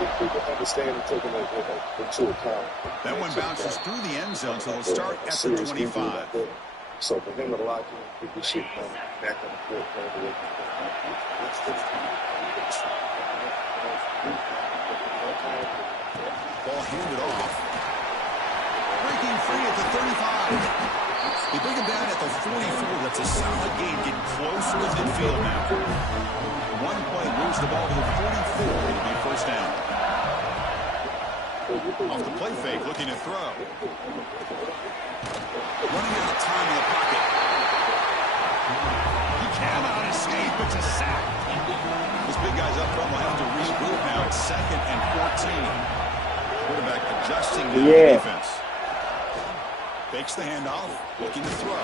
People understand and taking that into account. That one bounces through the end zone, so they'll start at the 25. So for him to lock in, put this shit back on the court. Ball handed off. Breaking free at the 35. They bring him down at the 44. That's a solid gain. Getting closer to midfield now. One play moves the ball to the 44. It'll be first down. Off the play fake, looking to throw. Running out of time in the pocket. He cannot escape. It's a sack. Those big guys up front will have to regroup now. It's 2nd and 14. Quarterback adjusting to the defense. Fakes the handoff, looking to throw.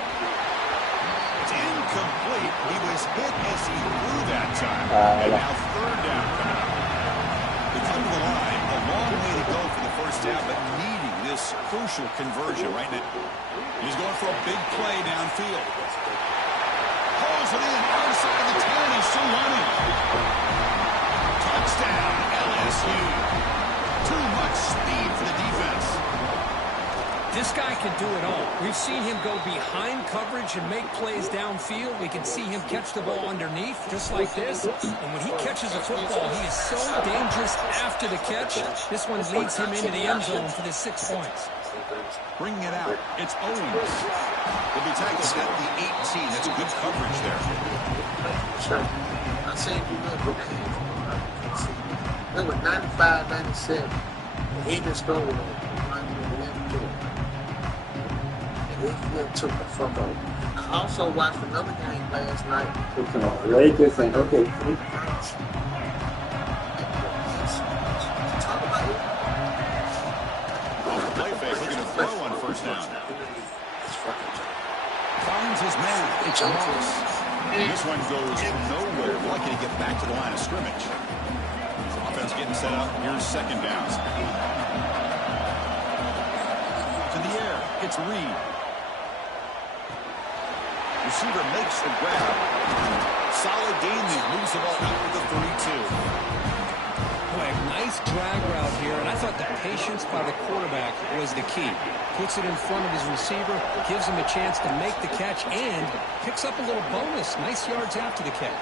It's incomplete. He was hit as he threw that time. And now 3rd down coming up. They come to the line. A long way to go for the first half, but needing this crucial conversion right now. He's going for a big play downfield. Pulls it in outside the 10. He's still running. Touchdown, LSU. Too much speed for the defense. This guy can do it all. We've seen him go behind coverage and make plays downfield. We can see him catch the ball underneath, just like this. And when he catches a football, he is so dangerous after the catch. This one leads him into the end zone for the 6 points. Bringing it out. It's Owens. He'll be tackled at the 18. That's good coverage there. I say if you look at that, it was 95, 97. He just scored on he took the fuck over. I also watched another game last night. Lakers and okay. Talk about it. Off the play fake, looking to throw on first down. Finds his man. It's Morris. This one goes nowhere. Lucky to get back to the line of scrimmage. Offense getting set up. Here's 2nd down. To the air. It's Reed. Receiver makes the grab. Solid gain there. Moves the ball out to the 32. Boy, nice drag route here, and I thought the patience by the quarterback was the key. Puts it in front of his receiver, gives him a chance to make the catch, and picks up a little bonus. Nice yards after the catch.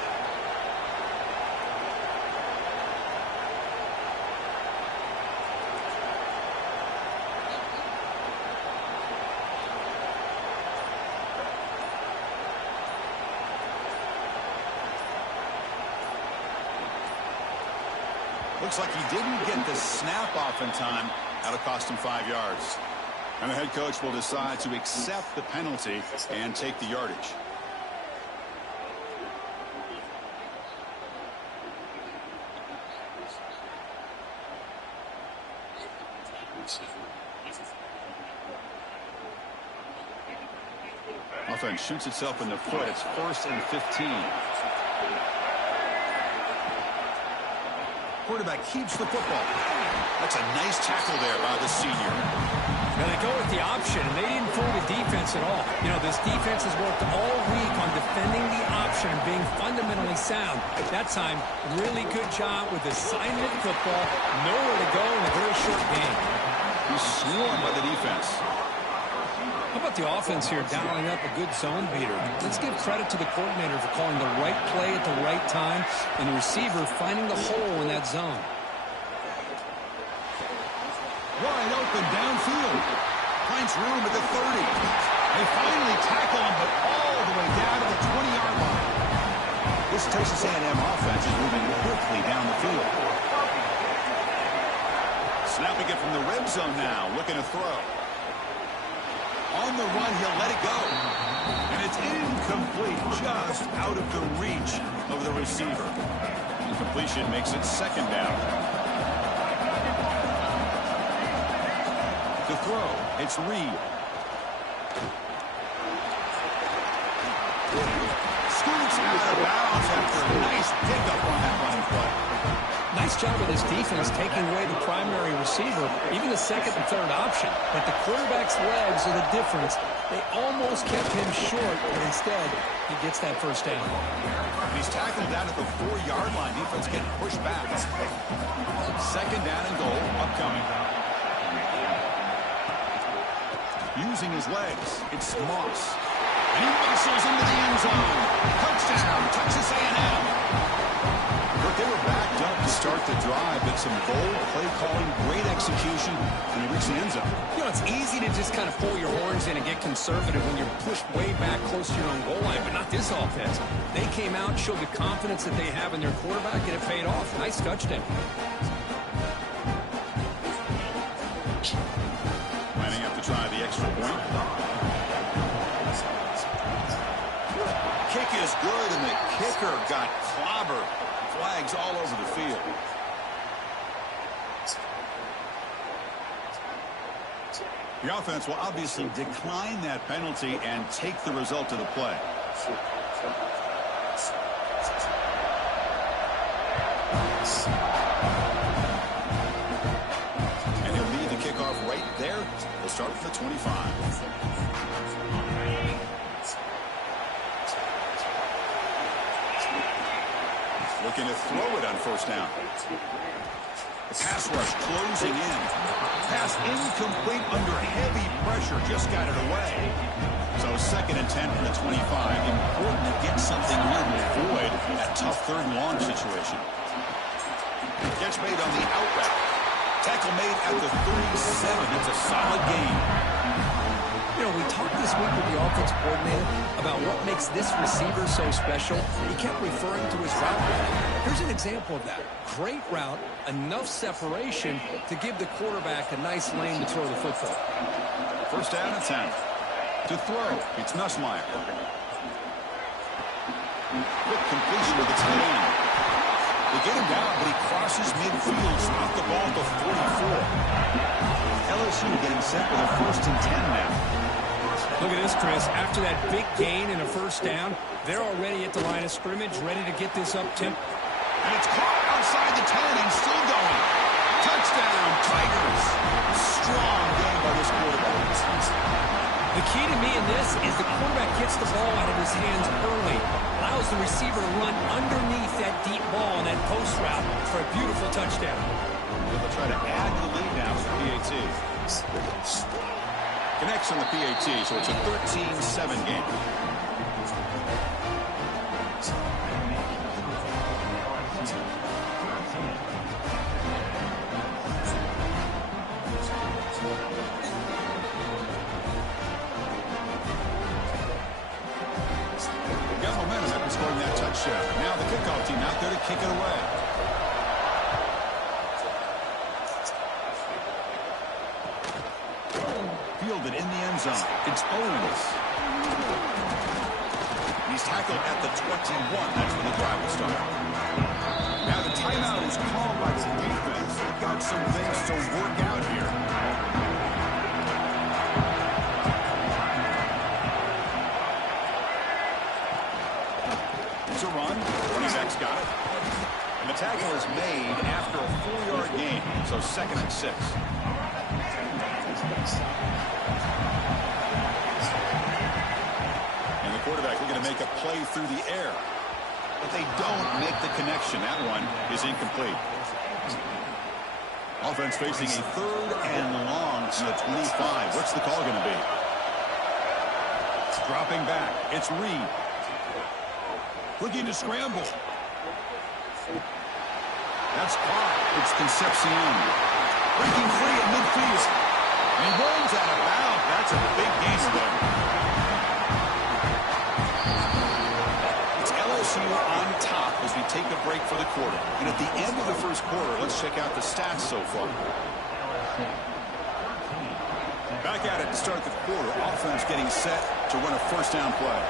Looks like he didn't get the snap off in time. That'll cost him 5 yards. And the head coach will decide to accept the penalty and take the yardage. Offense shoots itself in the foot. It's 1st and 15. Quarterback keeps the football. That's a nice tackle there by the senior. Now they go with the option, and they didn't fool the defense at all. You know, this defense has worked all week on defending the option and being fundamentally sound. That time, really good job with assignment football. Nowhere to go in a very short game. He's swarmed by the defense. How about the offense here dialing up a good zone beater? Let's give credit to the coordinator for calling the right play at the right time and the receiver finding the hole in that zone. Wide open downfield. Finds room at the 30. They finally tackle him, but all the way down to the 20-yard line. This Texas A&M offense is moving quickly down the field. Snapping it from the red zone now, looking to throw. On the run, he'll let it go. And it's incomplete, just out of the reach of the receiver. Incompletion makes it 2nd down. To throw, it's Reed. Scoots out of bounds after a nice pickup on that running play. Nice job of this defense taking away the primary receiver, even the 2nd and 3rd option. But the quarterback's legs are the difference. They almost kept him short, but instead, he gets that first down. And he's tackled down at the 4-yard line. Defense getting pushed back. Second down and goal upcoming. Using his legs, it's Moss. And he muscles into the end zone. Touchdown, Texas A&M. But they were backed up to start the drive, but some bold play calling, great execution, and they reached the end zone. You know, it's easy to just kind of pull your horns in and get conservative when you're pushed way back close to your own goal line, but not this offense. They came out, showed the confidence that they have in their quarterback, and it paid off. Nice touchdown. Lining up to try the extra point. Kick is good, and the kicker got clobbered. Flags all over the field. The offense will obviously decline that penalty and take the result of the play. And he'll lead the kickoff right there. We'll start from the 25. Looking to throw it on first down. The pass rush closing in. Pass incomplete under heavy pressure. Just got it away. So 2nd and 10 from the 25. Important to get something here to avoid that tough 3rd and long situation. Catch made on the out route. Tackle made at the 37. It's a solid game. You know, we talked this week with the offensive coordinator about what makes this receiver so special. He kept referring to his route. Here's an example of that. Great route, enough separation to give the quarterback a nice lane to throw the football. First down and 10. To throw, it's Nussmeier. Quick completion of the tight end. They get him down, but he crosses midfield, stopped the ball at the 44. LSU getting set with a 1st and 10 now. Look at this, Chris. After that big gain and a first down, they're already at the line of scrimmage, ready to get this up tempo. And it's caught outside the 10 and still going. Touchdown, Tigers. Strong game by this quarterback. The key to me in this is the quarterback gets the ball out of his hands early, allows the receiver to run underneath that deep ball on that post route for a beautiful touchdown. They'll try to add to the lead now with the PAT. Connects on the PAT, so it's a 13-7 game. Got momentum after scoring that touchdown. Now the kickoff team out there to kick it away. Fielded in the end zone. It's Owens. He's tackled at the 21. That's when the drive will start. Now the timeout is called by the defense. They've got some things to work out here. It's a run. Running back's got it. And the tackle is made after a 4-yard gain. So 2nd and 6. Quarterback looking to make a play through the air. But they don't make the connection. That one is incomplete. Offense facing a 3rd and long to the 25. What's the call going to be? Dropping back. It's Reed. Looking to scramble. That's caught. It's Concepcion. Breaking free at midfield. And he runs out of bounds. That's a big gain there. On top as we take a break for the quarter. And at the end of the first quarter, let's check out the stats so far. Back at it to start the quarter. Offense getting set to run a first down play.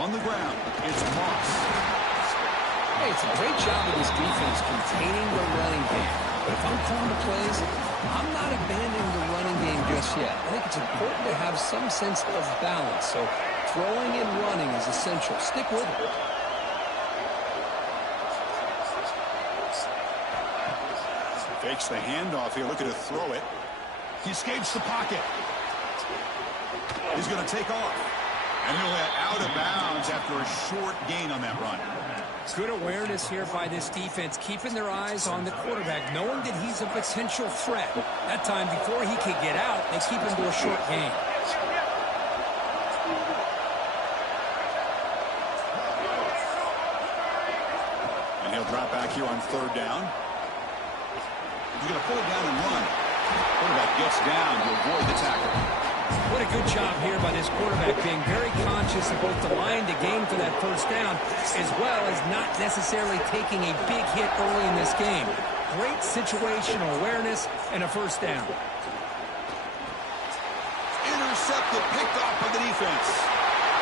On the ground, it's Moss. Hey, it's a great job of this defense containing the running game. But if I'm calling the plays, I'm not abandoning the running game just yet. I think it's important to have some sense of balance. So throwing and running is essential. Stick with it. Fakes the handoff here, looking to throw it. He escapes the pocket. He's going to take off. And he'll get out of bounds after a short gain on that run. Good awareness here by this defense, keeping their eyes on the quarterback, knowing that he's a potential threat. That time, before he could get out, they keep him to a short gain. And he'll drop back here on third down. He's going to pull it down and run. Quarterback gets down to avoid the tackle. What a good job here by this quarterback, being very conscious of both the line to gain for that first down, as well as not necessarily taking a big hit early in this game. Great situational awareness and a first down. Intercepted, picked off by the defense.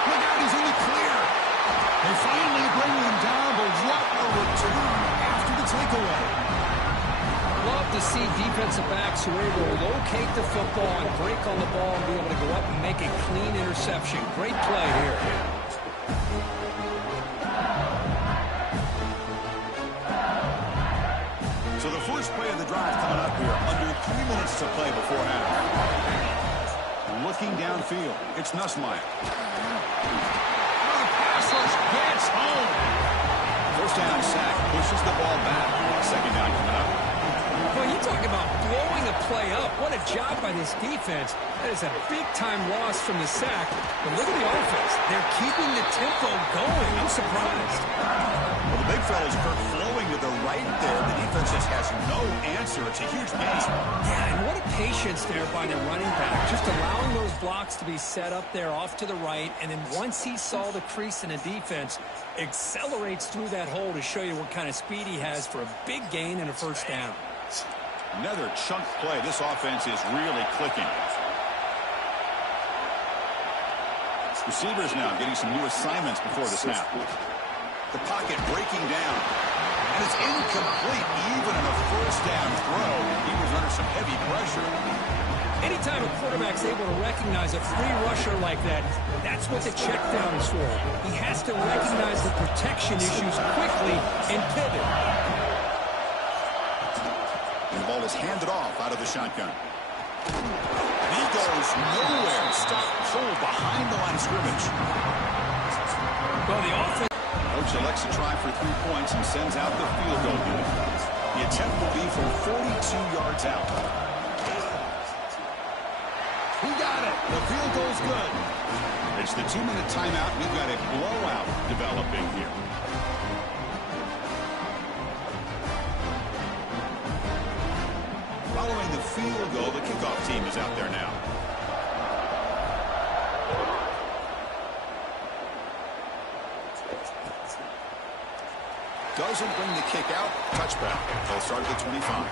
Look out, he's in the clear. They finally bring him down, but what a return after the takeaway. Love to see defensive backs who are able to locate the football and break on the ball and be able to go up and make a clean interception. Great play here. So the first play of the drive coming up here, under 3 minutes to play before half. Looking downfield, it's Nussmeier. The pass rush gets home. First down sack, pushes the ball back. Second down coming up. Well, you talk about blowing a play up. What a job by this defense. That is a big-time loss from the sack. But look at the offense. They're keeping the tempo going. I'm surprised. Well, the big fella's flowing to the right there. The defense just has no answer. It's a huge gain. Yeah, and what a patience there by the running back. Just allowing those blocks to be set up there off to the right. And then once he saw the crease in the defense, accelerates through that hole to show you what kind of speed he has for a big gain and a first down. Another chunk play. This offense is really clicking. Receivers now getting some new assignments before the snap. The pocket breaking down. And it's incomplete. Even in a first down throw, he was under some heavy pressure. Anytime a quarterback's able to recognize a free rusher like that, that's what the check down is for. He has to recognize the protection issues quickly and pivot. And the ball is handed off out of the shotgun. And he goes nowhere. Stop pull behind the line of scrimmage. Well, the offense. Coach elects to try for 3 points and sends out the field goal unit. The attempt will be from 42 yards out. He got it. The field goal's good. It's the 2-minute timeout. We've got a blowout developing here. Following the field goal, the kickoff team is out there now. Doesn't bring the kick out. Touchback. They'll start at the 25.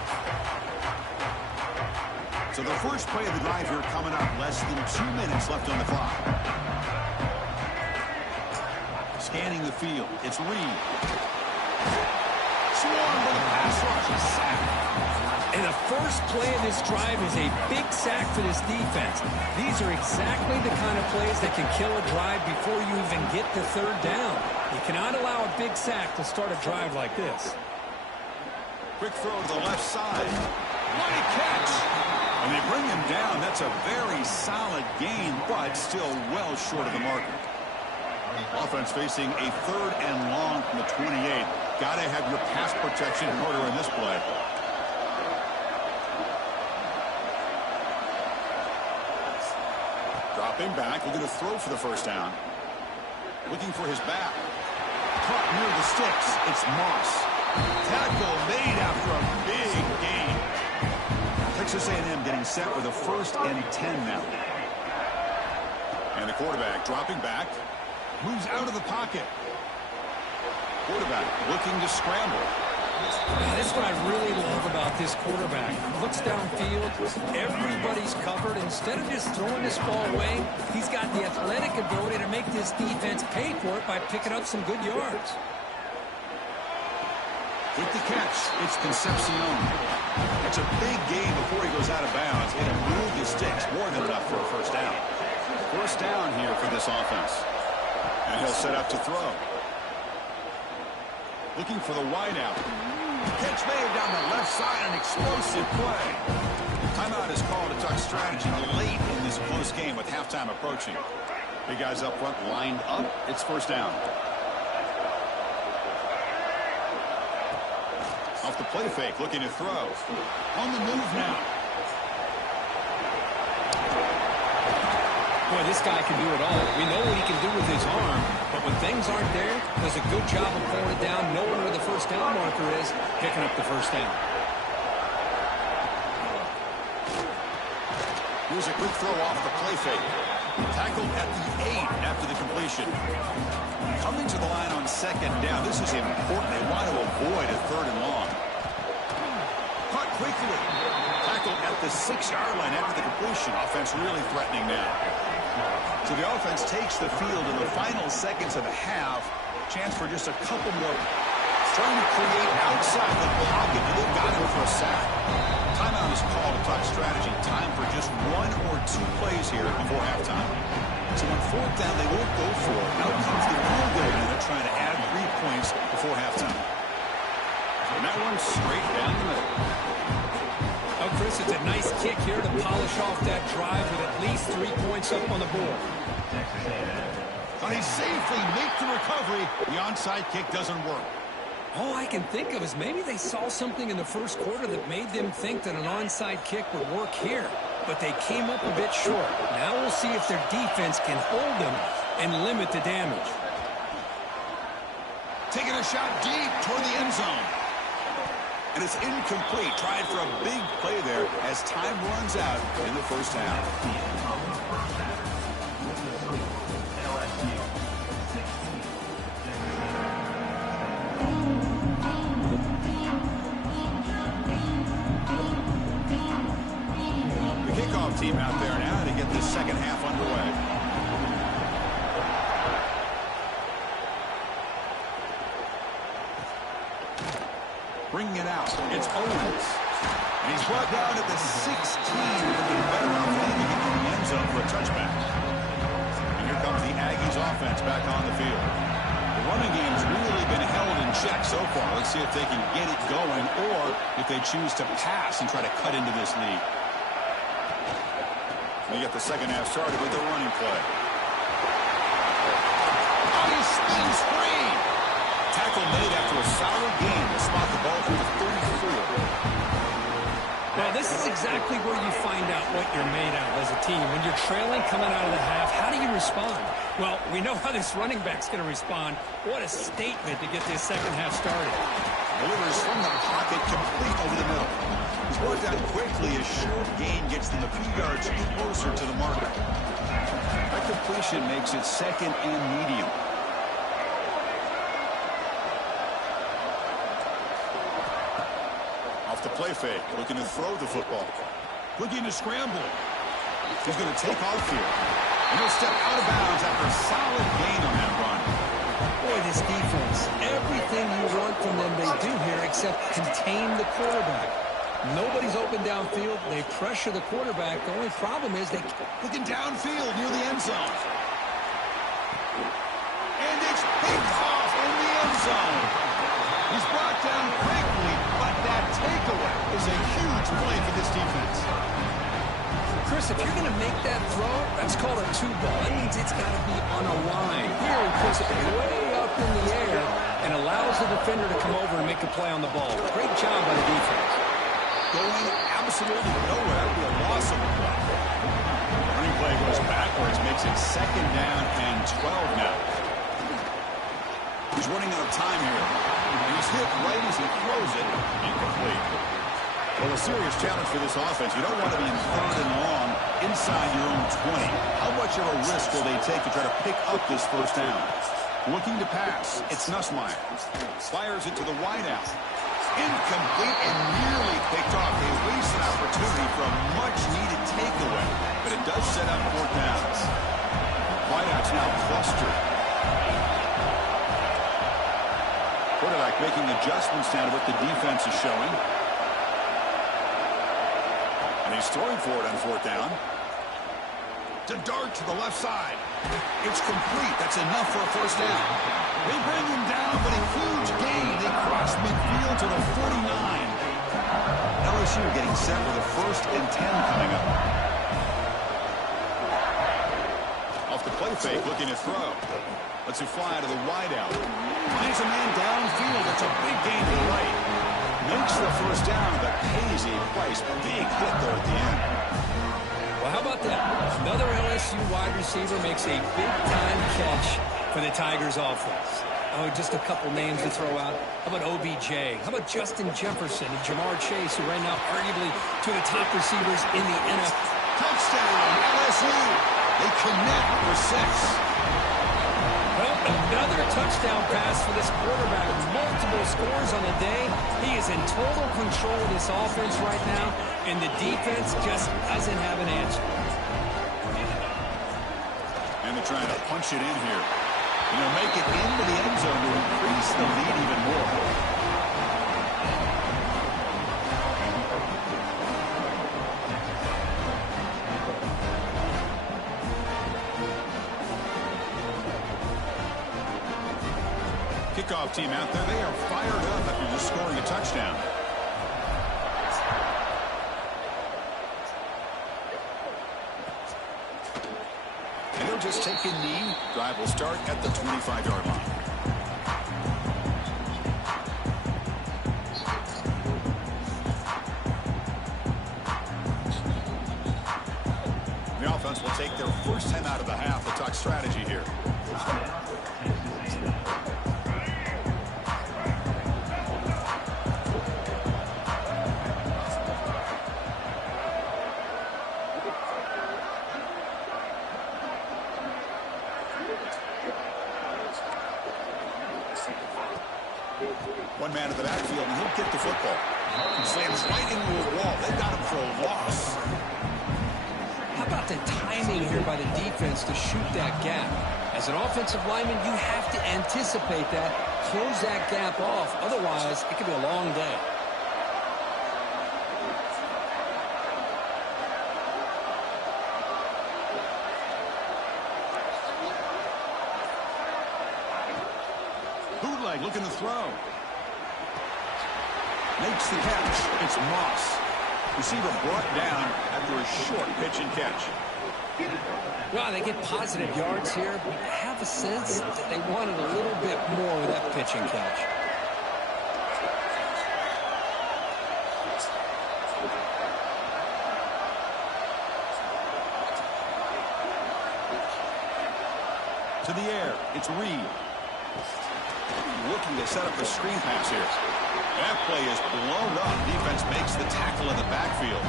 So the first play of the drive here coming up. Less than 2 minutes left on the clock. Scanning the field. It's Reed. Swarm for the pass rush. A sack. And the first play of this drive is a big sack for this defense. These are exactly the kind of plays that can kill a drive before you even get to third down. You cannot allow a big sack to start a drive like this. Quick throw to the left side. What a catch! And they bring him down. That's a very solid gain, but still well short of the marker. Offense facing a third and long from the 28. Got to have your pass protection in order in this play. Dropping back, looking to throw for the first down. Looking for his back. Caught near the sticks. It's Moss. Tackle made after a big gain. Texas A&M getting set with a 1st and 10 now. And the quarterback dropping back. Moves out of the pocket. Quarterback looking to scramble. That's what I really love about this quarterback. Looks downfield, everybody's covered. Instead of just throwing this ball away, he's got the athletic ability to make this defense pay for it by picking up some good yards. With the catch, it's Concepcion. It's a big gain before he goes out of bounds. It'll move the sticks, more than enough for a first down. First down here for this offense. And he'll set up to throw. Looking for the wideout. Catch made down the left side, an explosive play. Timeout is called to talk strategy late in this close game with halftime approaching. Big guys up front lined up. It's first down. Off the play fake, looking to throw. On the move now. Boy, this guy can do it all. We know what he can do with his arm, but when things aren't there, does a good job of pulling it down, knowing where the first down marker is, picking up the first down. Here's a quick throw off the play fake. Tackled at the 8 after the completion. Coming to the line on second down. This is important. They want to avoid a third and long. Caught quickly. Tackled at the 6-yard line after the completion. Offense really threatening now. So the offense takes the field in the final seconds of the half. Chance for just a couple more. Trying to create outside the pocket. And they've got him for a sack. Timeout is called to talk strategy. Time for just 1 or 2 plays here before halftime. So on fourth down, they won't go for it. Out comes the field goal, and they're trying to add 3 points before halftime. And that one's straight down the middle. Oh, Chris, it's a nice kick here to polish off that drive with at least 3 points up on the board. But he safely makes the recovery. The onside kick doesn't work. All I can think of is maybe they saw something in the first quarter that made them think that an onside kick would work here. But they came up a bit short. Now we'll see if their defense can hold them and limit the damage. Taking a shot deep toward the end zone. And it's incomplete. Tried for a big play there as time runs out in the first half. Team out there now to get this second half underway. Bringing it out. It's Owens. And he's brought down at the 16. Looking better off landing into the end zone for a touchback. And here comes the Aggies offense back on the field. The running game's really been held in check so far. Let's see if they can get it going or if they choose to pass and try to cut into this lead. They get the second half started with the running play. Oh, he spins free. Tackle made after a solid gain to spot the ball from the 34. Well, this is exactly where you find out what you're made of as a team. When you're trailing coming out of the half, how do you respond? Well, we know how this running back's going to respond. What a statement to get this second half started. Delivers from the pocket, complete over the middle. He's brought down quickly. A short gain gets them a few yards closer to the marker. That completion makes it second and medium. Off the play fake, looking to throw the football. Looking to scramble. He's going to take off here. And he'll step out of bounds after a solid gain on that run. Boy, this defense, everything you want from them they do here except contain the quarterback. Nobody's open downfield. They pressure the quarterback. The only problem is they looking downfield near the end zone. And it's picked off in the end zone. He's brought down quickly, but that takeaway is a huge play for this defense. Chris, if you're going to make that throw, that's called a 2-ball. That means it's got to be on a line. Here he puts it way up in the air and allows the defender to come over and make a play on the ball. Great job by the defense. Going absolutely nowhere. That would be a loss of a play. Running play goes backwards, makes it second down and 12 now. He's running out of time here. And he's hit right as he throws it. Incomplete. Well, a serious challenge for this offense. You don't want to be in third and long inside your own 20. How much of a risk will they take to try to pick up this first down? Looking to pass. It's Nussmeier. Fires it to the wideout. Incomplete and nearly picked off. They waste an opportunity for a much-needed takeaway. But it does set up fourth downs. Wideout's now clustered. Quarterback making adjustments down to what the defense is showing. And he's throwing for it on fourth down. To dart to the left side. It's complete. That's enough for a first down. They bring him down, but a huge gain. They cross midfield to the 49. LSU getting set with a 1st and 10 coming up. Off the play fake, looking to throw. Lets it fly to the wideout. Finds a man downfield. That's a big gain to the right. Makes the 1st down, but pays a price. Big hit there at the end. Well, how about that? Another LSU wide receiver makes a big-time catch for the Tigers offense. Oh, just a couple names to throw out. How about OBJ? How about Justin Jefferson and Jamar Chase, who right now arguably two of the top receivers in the NFL? Touchdown, LSU. They connect for 6. Well, another touchdown pass for this quarterback. Multiple scores on the day. He is in total control of this offense right now, and the defense just doesn't have an answer. And they're trying to punch it in here. You know, make it into the end zone to increase the lead even more. Kickoff team out there, they are fired up after just scoring a touchdown. And they'll just take a knee. Drive will start at the 25-yard line. The offense will take their first 10 out of the half. We'll talk strategy here. One man in the backfield, and he'll get the football. Slams right into a wall. They got him for a loss. How about the timing here by the defense to shoot that gap? As an offensive lineman, you have to anticipate that, close that gap off. Otherwise, it could be a long day. Bootleg looking to throw. Makes the catch. It's Moss. Receiver brought down after a short pitch and catch. Well, they get positive yards here, but I have a sense that they wanted a little bit more of that pitch and catch. To the air. It's Reed. Looking to set up a screen pass here. That play is blown up. Defense makes the tackle in the backfield.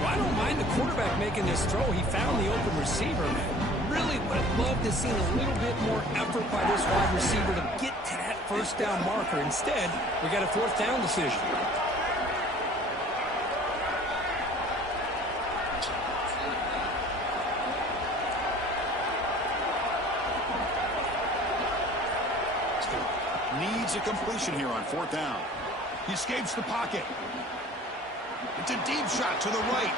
Well, I don't mind the quarterback making this throw. He found the open receiver, man. Really would have loved to see a little bit more effort by this wide receiver to get to that 1st down marker. Instead, we got a 4th down decision. Needs a completion here on 4th down. He escapes the pocket. It's a deep shot to the right.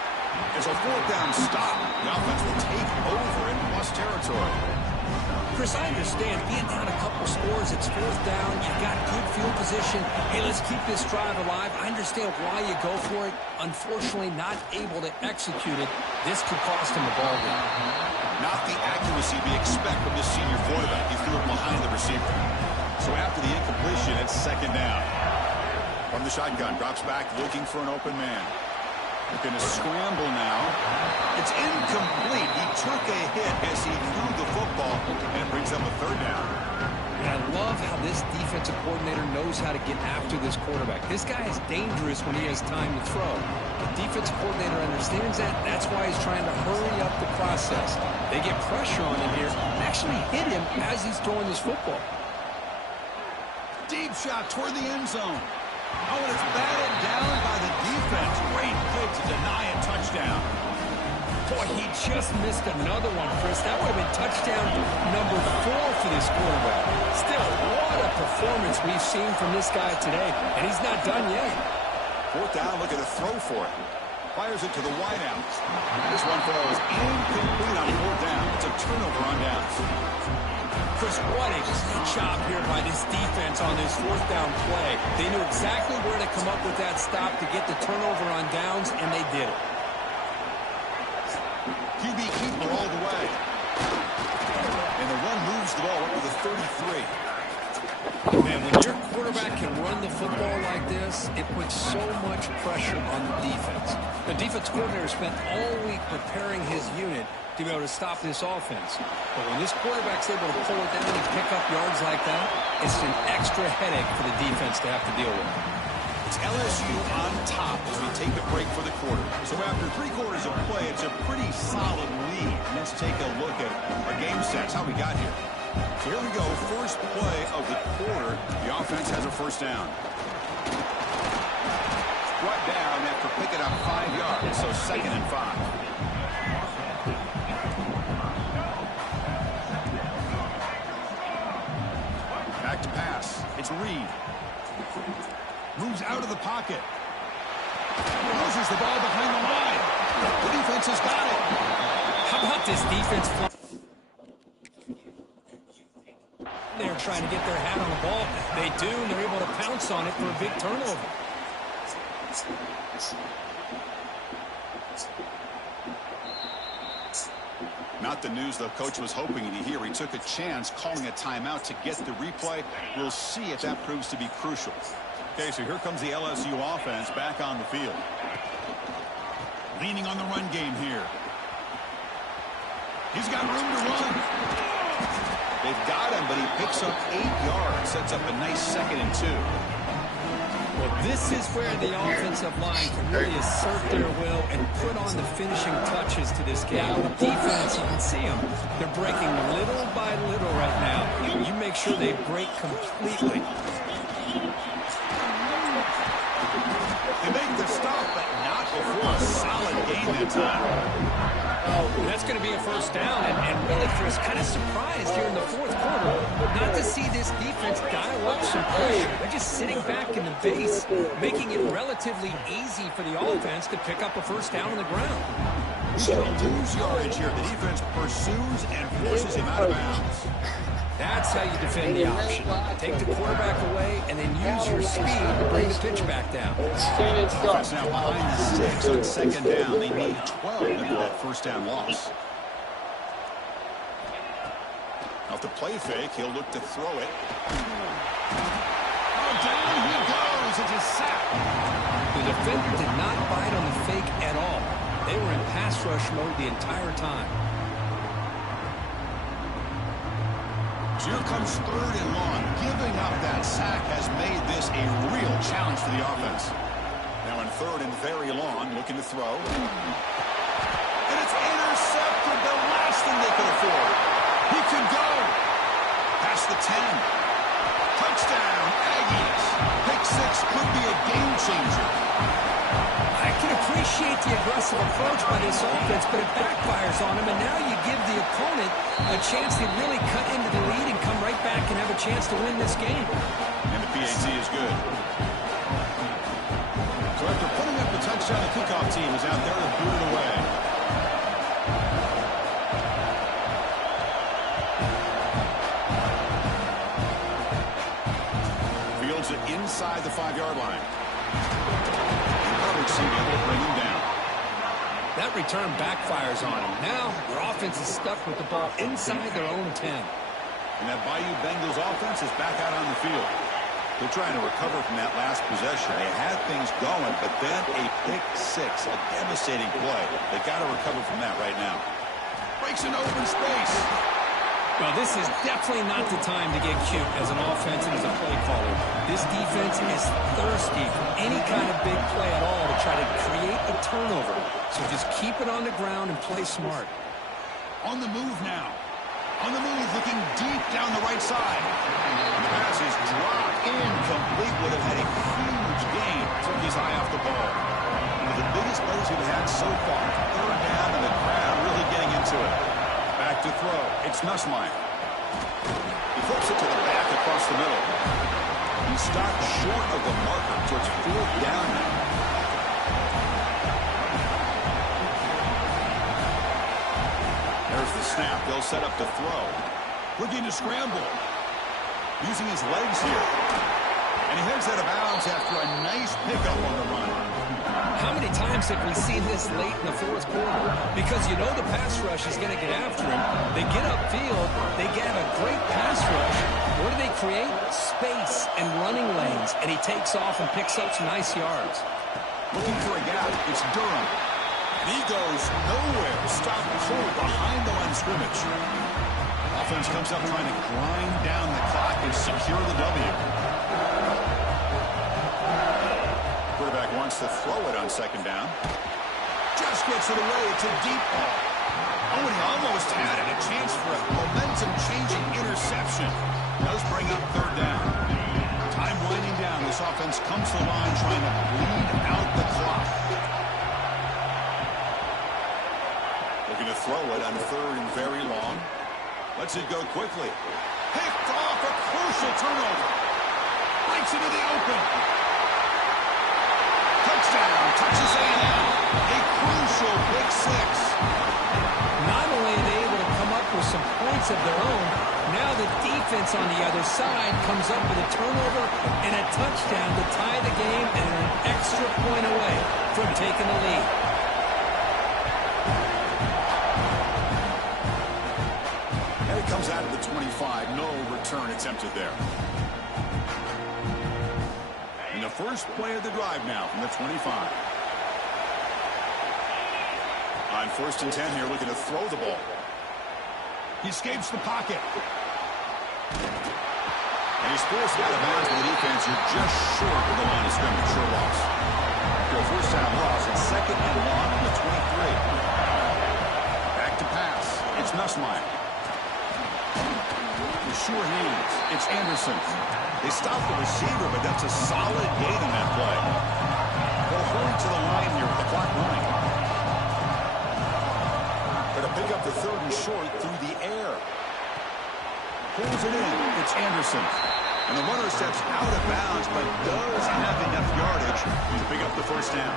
It's a 4th down stop. The offense will take over in plus territory. Chris, I understand being down a couple scores, it's 4th down, you've got good field position. Hey, let's keep this drive alive. I understand why you go for it. Unfortunately, not able to execute it. This could cost him a ball game. Not the accuracy we expect from this senior quarterback. He threw it behind the receiver. So after the incompletion, it's 2nd down. From the shotgun, drops back, looking for an open man. They're going to scramble now. It's incomplete. He took a hit as he threw the football, and it brings up a 3rd down. And I love how this defensive coordinator knows how to get after this quarterback. This guy is dangerous when he has time to throw. The defensive coordinator understands that. That's why he's trying to hurry up the process. They get pressure on him here and actually hit him as he's throwing this football. Deep shot toward the end zone. Oh, and it's batted down by the defense. Great play to deny a touchdown. Boy, he just missed another one, Chris. That would have been touchdown number 4 for this quarterback. Still, what a performance we've seen from this guy today, and he's not done yet. 4th down, looking to throw for it. Fires it to the wideout. This one falls incomplete on 4th down. It's a turnover on downs. Chris, what a great job here by this defense on this fourth down play. They knew exactly where to come up with that stop to get the turnover on downs, and they did it. QB keeper all the way. And the run moves the ball over the 33. Man, when your quarterback can run the football like this, it puts so much pressure on the defense. The defense coordinator spent all week preparing his unit to be able to stop this offense. But when this quarterback's able to pull it down and pick up yards like that, it's an extra headache for the defense to have to deal with. It's LSU on top as we take a break for the quarter. So after 3 quarters of play, it's a pretty solid lead. Let's take a look at our game stats, how we got here. So here we go, first play of the quarter. The offense has a first down. Brought down after picking up 5 yards, so 2nd and 5. Back to pass. It's Reed. Moves out of the pocket. Loses the ball behind the line. The defense has got it. How about this defense? They're trying to get their hat on the ball. They do, and they're able to pounce on it for a big turnover. Not the news the coach was hoping to hear. He took a chance calling a timeout to get the replay. We'll see if that proves to be crucial. Okay, so here comes the LSU offense back on the field. Leaning on the run game here. He's got room to run. They've got him, but he picks up 8 yards. Sets up a nice 2nd and 2. Well, this is where the offensive line can really assert their will and put on the finishing touches to this game. The defense, you can see them. They're breaking little by little right now. You make sure they break completely. They make the stop, but not before a solid game that time. That's going to be a first down, and really, Chris, kind of surprised here in the fourth quarter not to see this defense dial up some pressure. They're just sitting back in the base, making it relatively easy for the offense to pick up a first down on the ground. He's going to lose yardage here. The defense pursues and forces him out of bounds. That's how you defend the option. Take the quarterback away and then use your speed to bring the pitch back down. Offense now behind the 6 on 2nd down. They need 12 after that first down loss. Off the play fake, he'll look to throw it. Oh, down he goes. It's a sack. The defender did not bite on the fake at all. They were in pass rush mode the entire time. Here comes 3rd and long. Giving up that sack has made this a real challenge for the offense. Now in 3rd and very long, looking to throw. And it's intercepted, the last thing they could afford. He can go. Past the 10. Touchdown, Aggies. Pick 6 could be a game changer. I can appreciate the aggressive approach by this offense, but it backfires on him, and now you give the opponent a chance to really cut into the lead and come right back and have a chance to win this game. And the PAT is good. So after putting up the touchdown, the kickoff team is out there to boot it away. Fields it inside the 5-yard line. Seem able to bring him down. That return backfires on him. Now, their offense is stuck with the ball inside their own 10. And that Bayou Bengals offense is back out on the field. They're trying to recover from that last possession. They had things going, but then a pick 6, a devastating play. They got to recover from that right now. Breaks an open space. Well, this is definitely not the time to get cute as an offense and as a play caller. This defense is thirsty for any kind of big play at all to try to create a turnover. So just keep it on the ground and play smart. On the move now. On the move, looking deep down the right side. The pass is dropped incomplete. Would have had a huge gain. Took his eye off the ball. One of the biggest plays we've had so far. 3rd down, and the crowd really getting into it. Back to throw. It's Nussmeier. He flips it to the back across the middle. He stopped short of the marker, so it's 4th down now. There's the snap. They'll set up the throw. Looking to scramble. Using his legs here. And he heads out of bounds after a nice pickup on the run. How many times have we seen this late in the fourth quarter? Because you know the pass rush is going to get after him. They get upfield. They get a great pass rush. What do they create? Space and running lanes. And he takes off and picks up some nice yards. Looking for a gap. It's Durham. And he goes nowhere. Stop cold behind the line of scrimmage. Offense comes up trying to grind down the clock and secure the W. Quarterback wants to throw it on second down. Just gets it away. It's a deep ball. Oh, and he almost had it. A chance for a momentum-changing interception. Does bring up third down. Time winding down. This offense comes to the line trying to bleed out the clock. Looking to throw it on third and very long. Lets it go quickly. Picked off a crucial turnover. Breaks into the open. Touchdown. Touches A&M. A crucial big six. Not only are they able to come up with some points of their own, now the defense on the other side comes up with a turnover and a touchdown to tie the game and an extra point away from taking the lead. And it comes out of the 25. No return attempted there. And the first play of the drive now from the 25. On 1st and 10 here, looking to throw the ball. He escapes the pocket. And he's forced out of bounds by the defense. You're just short of the line of scrimmage. Sure loss. For a first down loss, it's 2nd and long on the 23. Back to pass. It's Nussmeier. Sure hands. It's Anderson. They stop the receiver, but that's a solid gain on that play. They'll hurry to the line here with the clock running. Going to pick up the 3rd and short through the air. Pulls it in. It's Anderson. And the runner steps out of bounds, but does have enough yardage to pick up the first down.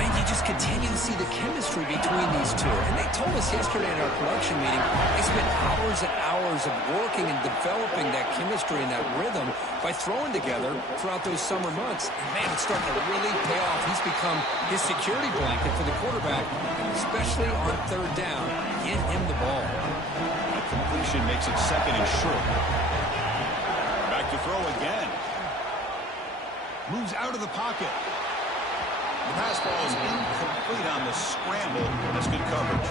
Man, you just continue to see the chemistry between these two. And they told us yesterday in our production meeting, they spent hours and hours of working and developing that chemistry and that rhythm by throwing together throughout those summer months. And man, it's starting to really pay off. He's become his security blanket for the quarterback, especially on 3rd down. Get him the ball. A completion makes it 2nd and short. Back to throw again. Moves out of the pocket. The pass ball is incomplete on the scramble. That's good coverage.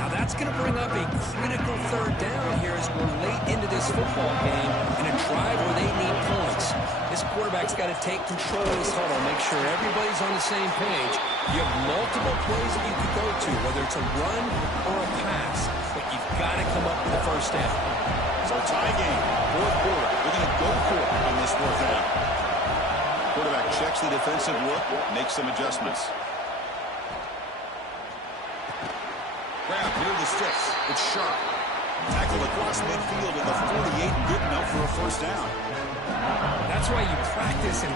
Now that's going to bring up a critical 3rd down here as we're late into this football game in a drive where they need points. This quarterback's got to take control of this huddle, make sure everybody's on the same page. You have multiple plays that you could go to, whether it's a run or a pass, but you've got to come up with the first down. So tie game, 4th quarter. We're going to go for it on this 4th down. Quarterback checks the defensive look, makes some adjustments. Grab near the sticks. It's sharp. Tackle across midfield at the 48. Good enough for a first down. That's why you practice and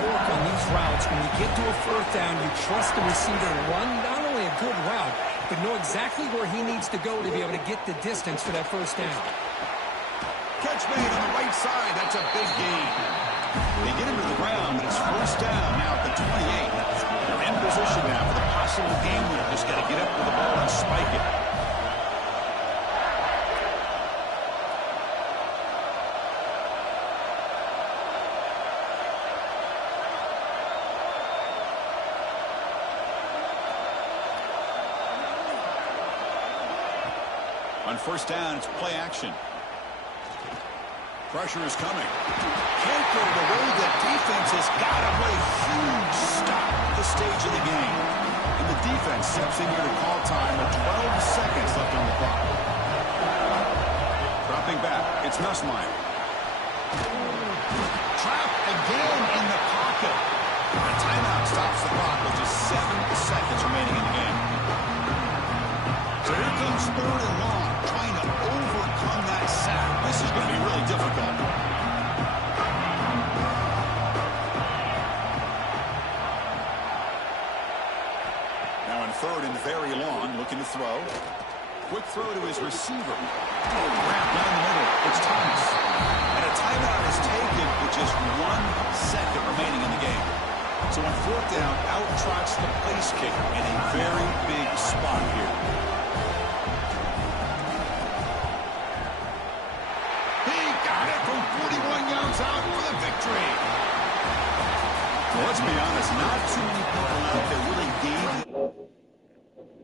work on these routes. When you get to a 4th down, you trust the receiver to run not only a good route, but know exactly where he needs to go to be able to get the distance for that first down. Catch made on the right side. That's a big gain. They get him to the ground, but it's first down now at the 28. They're in position now for the possible game winner. Just got to get up with the ball and spike it. On first down, it's play action. Pressure is coming. Can't go the way the defense has got him. What a huge stop at this stage of the game. And the defense steps in here to call time with 12 seconds left on the clock. Dropping back, it's Nussmeier. Trapped again in the pocket. A timeout stops the clock with just 7 seconds remaining in the game. So here comes 3rd and long, trying to overcome that sack. This is going to be really difficult. Now in 3rd and very long, looking to throw. Quick throw to his receiver. Wrap down the middle. It's Thomas. And a timeout is taken with just 1 second remaining in the game. So on 4th down, out trots the place kicker in a very big spot here. He got it from 41 yards out for the victory. Well, let's be honest, not too many people out there